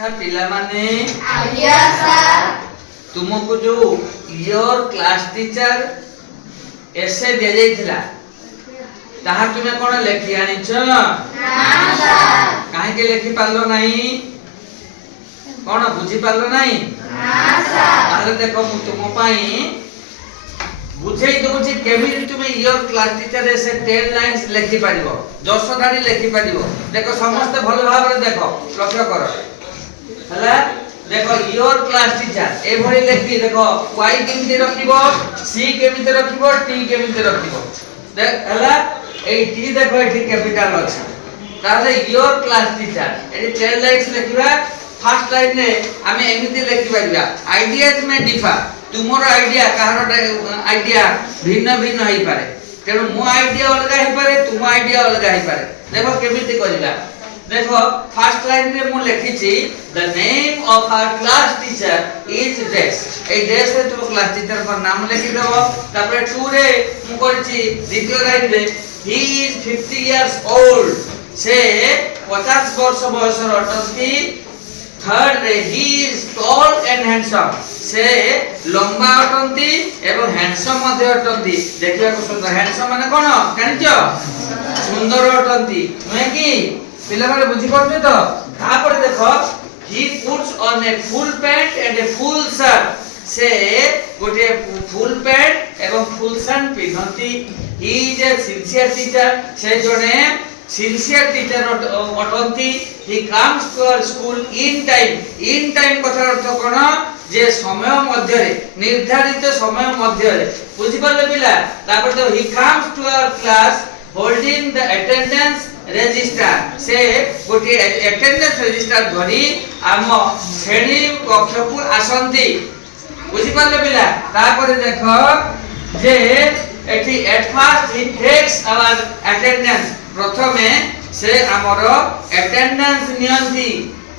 पिला माने आज्ञा सर तुमको जो योर क्लास टीचर ऐसे दे जाइथिला ताहा तुमे कोन लेखि आनिछ ना सर काहे के लेखि पालो नाही कोन बुझी पालो नाही ना सर आरे देखो मु तुम पई बुझेई दोछि केमिति तुमे योर क्लास टीचर ऐसे 10 लाइंस लेखि पारिबो 10 धाडी लेखि पारिबो देखो समस्त भल भाबरे देखो लक्ष्य करो हला देखो योर क्लास टीचर ए भली लेखि देखो y केमिति रखिबो c केमिति रखिबो t केमिति रखिबो देख हला ए t देखो एठी कैपिटल अछि ताले योर क्लास टीचर एठी 10 लाइंस लेखिबा फर्स्ट लाइन रे हमें एमिति लेखि परिबा आइडियाज में डिफर तुमरो आइडिया काहर आइडिया भिन्न भिन्न होई पारे तेनु मो आइडिया अलगा होई पारे तुम आइडिया अलगा होई पारे देखो केमिति करिबा देखो फर्स्ट लाइन रे मु लिखि छी the name of our class teacher is this a this रे तुम क्लास टीचर पर नाम लिखि देबो तापर 2 रे मु करछि द्वितीय लाइन रे ही इज 50 इयर्स ओल्ड से 50 वर्ष बयस अटंती थर्ड रे he is tall and handsome से लंबा अटंती एवं हैंडसम मध्ये अटंती देखिया को सुंदर हैंडसम माने कोन कानिचो सुंदर अटंती नुहे की पिला माने बुझी पड़ते तो तापर देखो he puts on a full pant and a full shirt से गोटे फुल पैंट एवं फुल शर्ट पिनती he is a sincere teacher से जने सिंसियर टीचर अटंती he comes to our school in time कथा अर्थ कोन जे समय मध्य रे निर्धारित समय मध्य रे बुझी पड़ले पिला तापर तो he comes to our class holding the attendance register से गोटे अटेंडेंस रजिस्टर धरी आम श्रेणी कक्ष को आसंती बुझी पड़ले पिला तापर देखो जे एठी at first he takes our attendance प्रथमे से हमर अटेंडेंस नियंती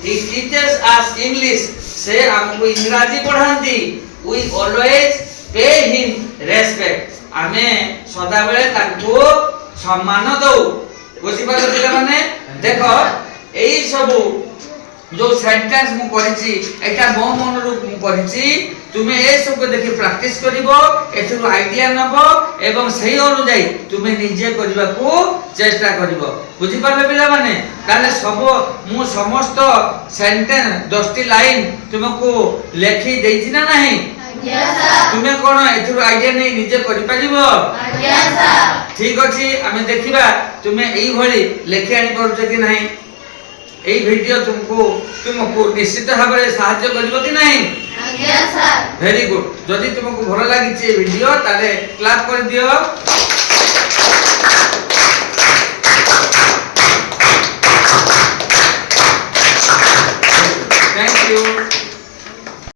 ही टीचर्स अस इंग्लिश से हमको इंग्रजी पढ़ांती we always pay him respect हमें सदा बेले ताको सम्मान दउ बुझी पालो पिला माने देखो एई सब जो सेंटेंस मु करिछि एटा मो मन रु मु करिछि तुमे ए सब को देखि प्रैक्टिस करिवो एथु आईडिया नबो एवं सही अनुଯାयी तुमे निजे करिबा को चेष्टा करिवो बुझी पालो पिला माने ताले सब मु समस्त सेंटेंस 10 टी लाइन तुमको लेखि देछि ना नाही आज्ञा सर तुमे कोन एथु आईडिया नै निजे करि परिबो आज्ञा सर ठीक अछि हमें देखिबा तुमे एई भली लेखि आनि परछ कि नाही एई वीडियो तुमको निश्चित भाव में सहायता करिवो कि नाही आज्ञा सर वेरी गुड जदि तुमको भलो लागि वीडियो ताले क्लास कर दियो।